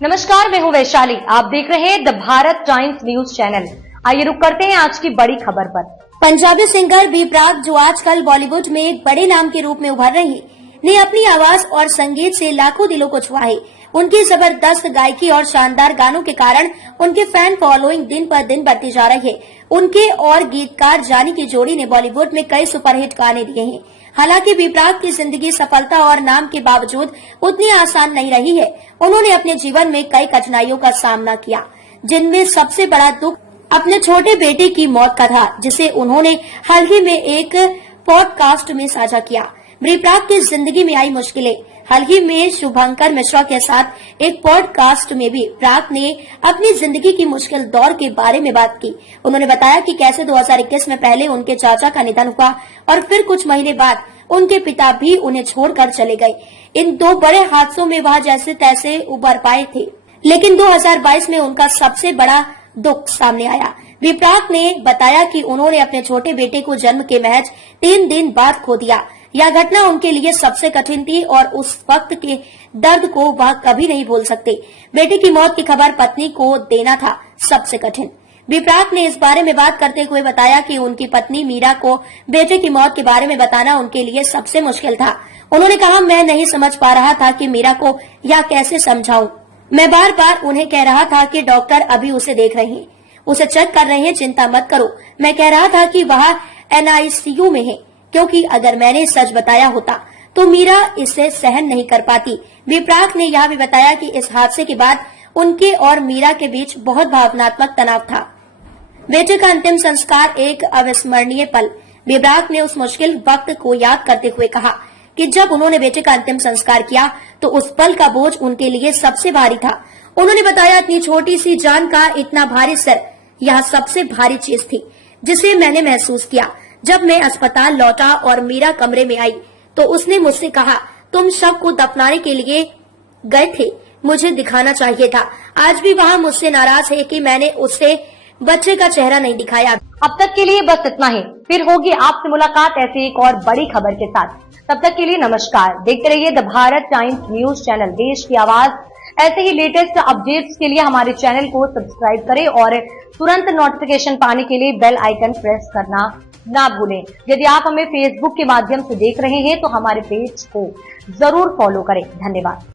नमस्कार, मैं हूं वैशाली। आप देख रहे हैं the Bharat times news channel. आइए रुक करते हैं आज की बड़ी खबर पर। पंजाबी सिंगर बी प्राक, जो आजकल बॉलीवुड में एक बड़े नाम के रूप में उभर रही है, ने अपनी आवाज और संगीत से लाखों दिलों को छुआ है। उनकी जबरदस्त गायकी और शानदार गानों के कारण उनके फैन फॉलोइंग दिन पर दिन बढ़ती जा रही है। उनके और गीतकार जानी की जोड़ी ने बॉलीवुड में कई सुपरहिट गाने दिए हैं। हालांकि बी प्राक की जिंदगी सफलता और नाम के बावजूद उतनी आसान नहीं रही है। उन्होंने अपने जीवन में कई कठिनाइयों का सामना किया, जिनमें सबसे बड़ा दुख अपने छोटे बेटे की मौत का था, जिसे उन्होंने हाल ही में एक पॉडकास्ट में साझा किया। बी प्राक की जिंदगी में आई मुश्किलें। हाल ही में शुभंकर मिश्रा के साथ एक पॉडकास्ट में भी प्राक ने अपनी जिंदगी की मुश्किल दौर के बारे में बात की। उन्होंने बताया कि कैसे 2021 में पहले उनके चाचा का निधन हुआ और फिर कुछ महीने बाद उनके पिता भी उन्हें छोड़कर चले गए। इन दो बड़े हादसों में वह जैसे तैसे उबर पाए थे, लेकिन 2022 में उनका सबसे बड़ा दुख सामने आया। बी प्राक ने बताया कि उन्होंने अपने छोटे बेटे को जन्म के महज 3 दिन बाद खो दिया। यह घटना उनके लिए सबसे कठिन थी और उस वक्त के दर्द को वह कभी नहीं भूल सकते। बेटे की मौत की खबर पत्नी को देना था सबसे कठिन। बी प्राक ने इस बारे में बात करते हुए बताया कि उनकी पत्नी मीरा को बेटे की मौत के बारे में बताना उनके लिए सबसे मुश्किल था। उन्होंने कहा, मैं नहीं समझ पा रहा था कि मीरा को यह कैसे समझाऊं। मैं बार बार उन्हें कह रहा था कि डॉक्टर अभी उसे देख रहे हैं, उसे चेक कर रहे हैं, चिंता मत करो। मैं कह रहा था कि वह NICU में है, क्योंकि अगर मैंने सच बताया होता तो मीरा इसे सहन नहीं कर पाती। बी प्राक ने यह भी बताया कि इस हादसे के बाद उनके और मीरा के बीच बहुत भावनात्मक तनाव था। बेटे का अंतिम संस्कार एक अविस्मरणीय पल। बी प्राक ने उस मुश्किल वक्त को याद करते हुए कहा कि जब उन्होंने बेटे का अंतिम संस्कार किया तो उस पल का बोझ उनके लिए सबसे भारी था। उन्होंने बताया, इतनी छोटी सी जान का इतना भारी सिर, यह सबसे भारी चीज थी जिसे मैंने महसूस किया। जब मैं अस्पताल लौटा और मीरा कमरे में आई तो उसने मुझसे कहा, तुम शव को दफनाने के लिए गए थे, मुझे दिखाना चाहिए था। आज भी वह मुझसे नाराज है कि मैंने उसे बच्चे का चेहरा नहीं दिखाया। अब तक के लिए बस इतना ही। फिर होगी आपसे मुलाकात ऐसी एक और बड़ी खबर के साथ। तब तक के लिए नमस्कार। देखते रहिए the Bharat times news channel, देश की आवाज। ऐसे ही लेटेस्ट अपडेट्स के लिए हमारे चैनल को सब्सक्राइब करें और तुरंत नोटिफिकेशन पाने के लिए बेल आइकन प्रेस करना ना भूलें। यदि आप हमें फेसबुक के माध्यम से देख रहे हैं तो हमारे पेज को जरूर फॉलो करें। धन्यवाद।